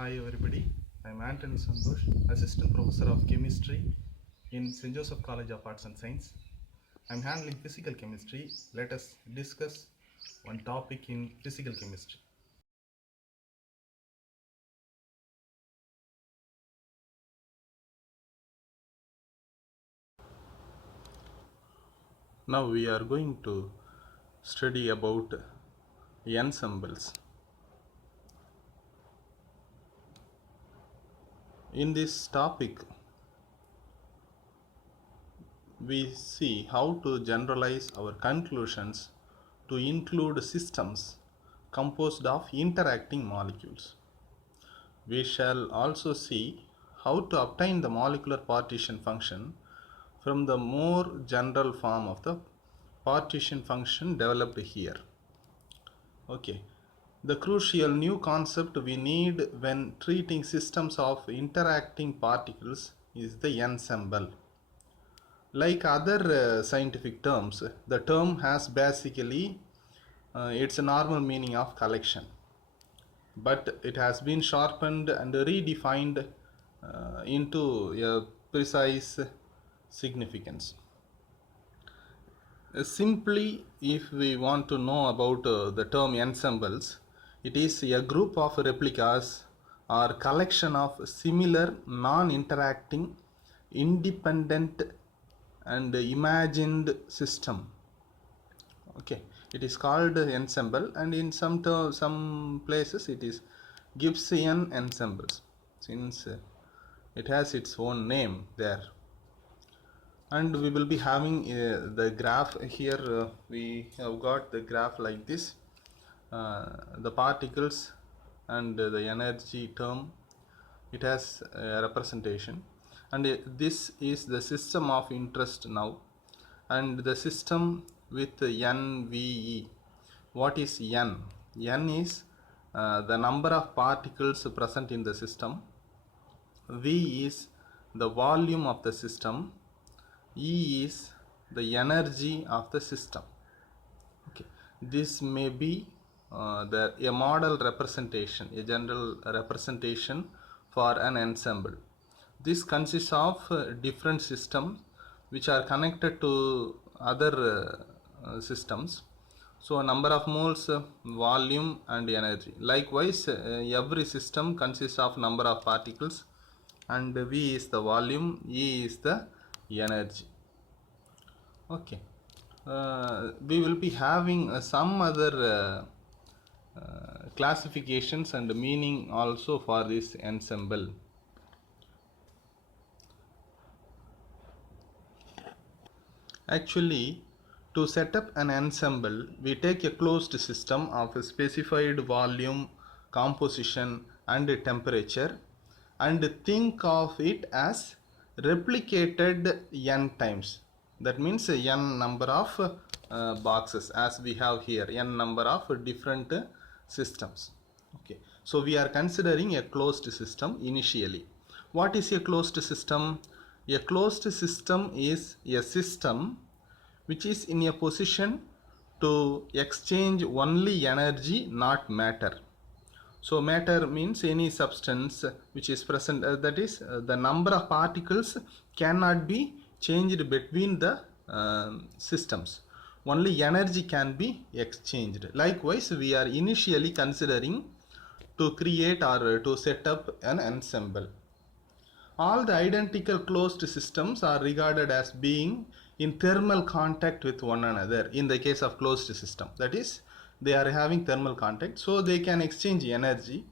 Hi everybody, I'm Anthony Santosh, Assistant Professor of Chemistry in St. Joseph College of Arts and Science. I'm handling physical chemistry. Let us discuss one topic in physical chemistry. Now we are going to study about ensembles. In this topic, we see how to generalize our conclusions to include systems composed of interacting molecules. We shall also see how to obtain the molecular partition function from the more general form of the partition function developed here. Okay. The crucial new concept we need when treating systems of interacting particles is the ensemble. Like other scientific terms, the term has basically its normal meaning of collection, but it has been sharpened and redefined into a precise significance. Simply, if we want to know about the term ensembles, it is a group of replicas or collection of similar non-interacting, independent and imagined system. Okay, it is called ensemble, and in some places it is Gibbsian ensembles, since it has its own name there. And we will be having the graph here. We have got the graph like this, the particles and the energy term. It has a representation, and this is the system of interest now, and the system with NVE. What is N? N is the number of particles present in the system. V is the volume of the system. E is the energy of the system. Okay, this may be a model representation, a general representation for an ensemble. This consists of different systems which are connected to other systems. So number of moles, volume and energy. Likewise, every system consists of number of particles, and V is the volume, E is the energy. Okay, we will be having some other classifications and meaning also for this ensemble. Actually, to set up an ensemble, we take a closed system of a specified volume, composition and temperature, and think of it as replicated n times. That means n number of boxes, as we have here, n number of different systems. Okay, so we are considering a closed system initially. What is a closed system? A closed system is a system which is in a position to exchange only energy, not matter. So matter means any substance which is present, that is the number of particles cannot be changed between the systems. Only energy can be exchanged. Likewise, we are initially considering to create or to set up an ensemble. All the identical closed systems are regarded as being in thermal contact with one another in the case of closed system. That is, they are having thermal contact, so they can exchange energy.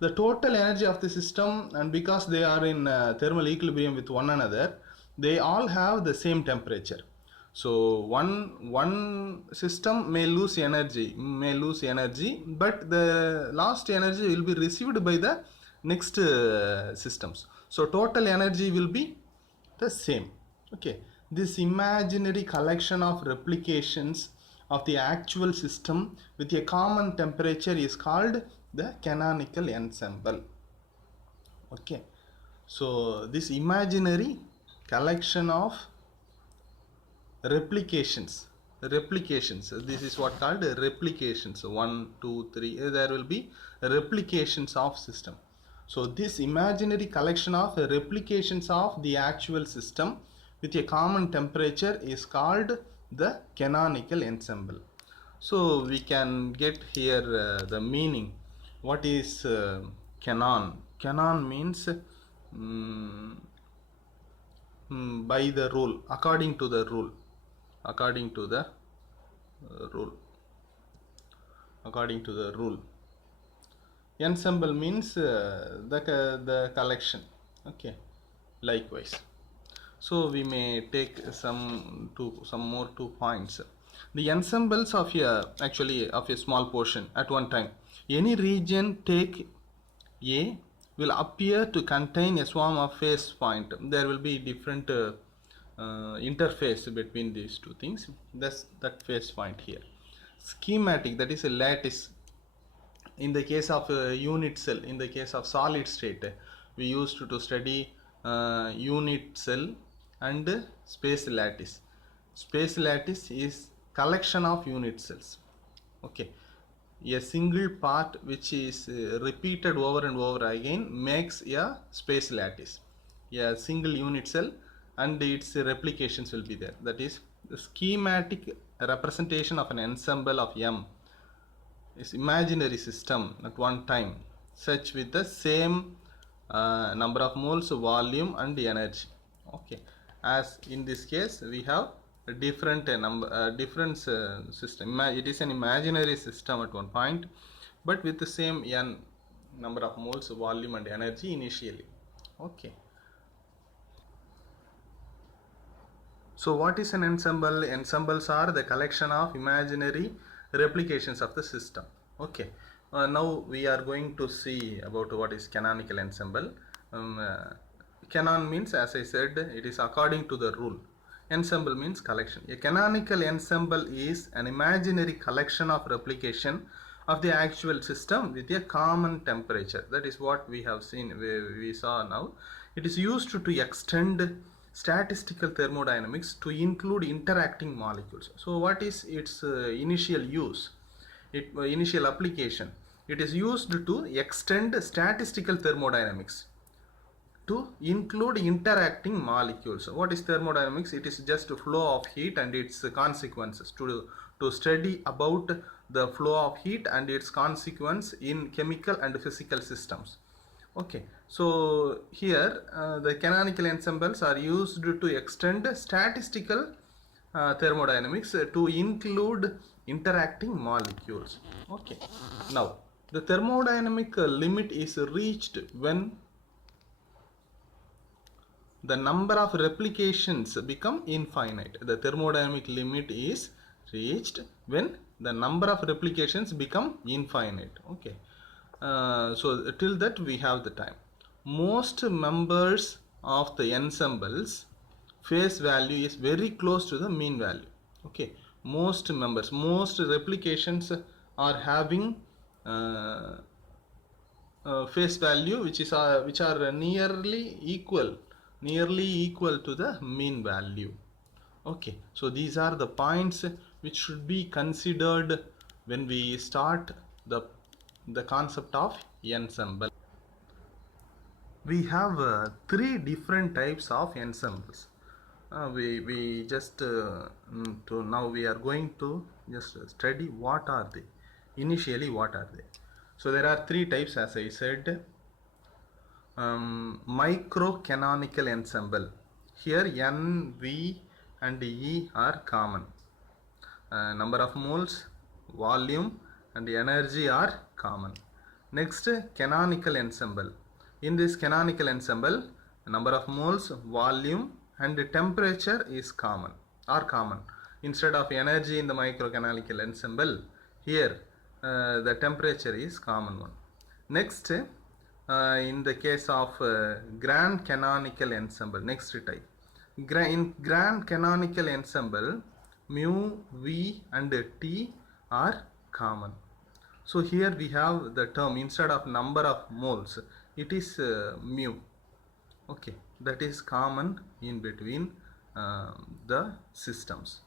The total energy of the system, and because they are in thermal equilibrium with one another, they all have the same temperature. So one system may lose energy, but the last energy will be received by the next systems. So total energy will be the same. Okay, this imaginary collection of replications of the actual system with a common temperature is called the canonical ensemble. Okay, so this imaginary collection of replications, this is what called replications. 1 2 3, there will be replications of system. So this imaginary collection of replications of the actual system with a common temperature is called the canonical ensemble. So we can get here the meaning. What is canon? Canon means by the rule, according to the rule, according to the rule, according to the rule. Ensemble means the collection. Okay, likewise. So we may take some more 2 points. The ensembles of a small portion at one time. Any region take A will appear to contain a swarm of phase point. There will be different interface between these two things. That's that phase point here. Schematic, that is a lattice. In the case of unit cell, in the case of solid state, we used to study unit cell and space lattice. Space lattice is collection of unit cells. Okay, a single part which is repeated over and over again makes a space lattice, a single unit cell, and its replications will be there. That is the schematic representation of an ensemble of M is imaginary system at one time, such with the same number of moles, volume and energy. Okay, as in this case we have a different different system. It is an imaginary system at one point, but with the same n number of moles, volume and energy initially. Okay. So what is an ensemble? Ensembles are the collection of imaginary replications of the system. Okay. Now we are going to see about what is canonical ensemble. Canon means, as I said, it is according to the rule. Ensemble means collection. A canonical ensemble is an imaginary collection of replication of the actual system with a common temperature. That is what we have seen, we saw now. It is used to extend statistical thermodynamics to include interacting molecules. So what is its initial use? Initial application? It is used to extend statistical thermodynamics to include interacting molecules. What is thermodynamics? It is just flow of heat and its consequences, to study about the flow of heat and its consequence in chemical and physical systems. Okay, so here the canonical ensembles are used to extend statistical thermodynamics to include interacting molecules. Okay, now the thermodynamic limit is reached when the number of replications become infinite. The thermodynamic limit is reached when the number of replications become infinite. Okay, so till that we have the time. Most members of the ensembles phase value is very close to the mean value. Okay, most members, most replications are having face value which are nearly equal to the mean value. Okay, so these are the points which should be considered when we start the concept of ensemble. We have 3 different types of ensembles. We just to now we are going to just study what are they. Initially, what are they? So there are 3 types, as I said. Microcanonical ensemble. Here N, V and E are common. Number of moles, volume and energy are common. Next, canonical ensemble. In this canonical ensemble, number of moles, volume and temperature is common, are common. Instead of energy in the microcanonical ensemble, here the temperature is common one. Next, in the case of grand canonical ensemble, next type. In grand canonical ensemble, mu, V and T are common. So here we have the term, instead of number of moles, it is mu. Okay, that is common in between the systems.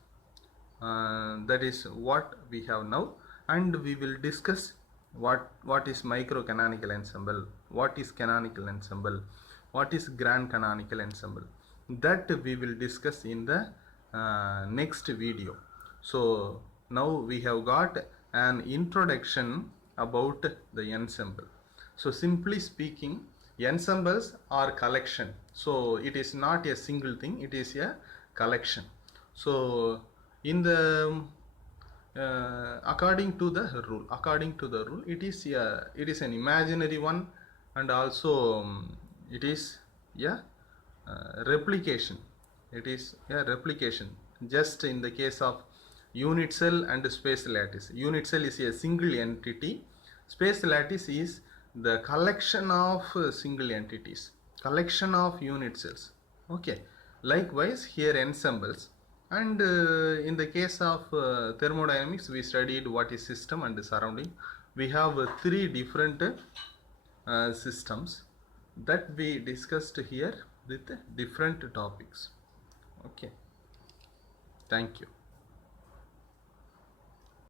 That is what we have now, and we will discuss what is microcanonical ensemble, what is canonical ensemble, what is grand canonical ensemble, that we will discuss in the next video. So now we have got an introduction about the ensemble. So simply speaking, ensembles are collection. So it is not a single thing, it is a collection. So in the according to the rule, it is an imaginary one, and also it is a replication. It is a replication. Just in the case of unit cell and space lattice, unit cell is a single entity, space lattice is the collection of single entities, collection of unit cells. Okay, likewise here ensembles. And in the case of thermodynamics, we studied what is system and surrounding. We have three different systems that we discussed here with different topics. Okay, thank you.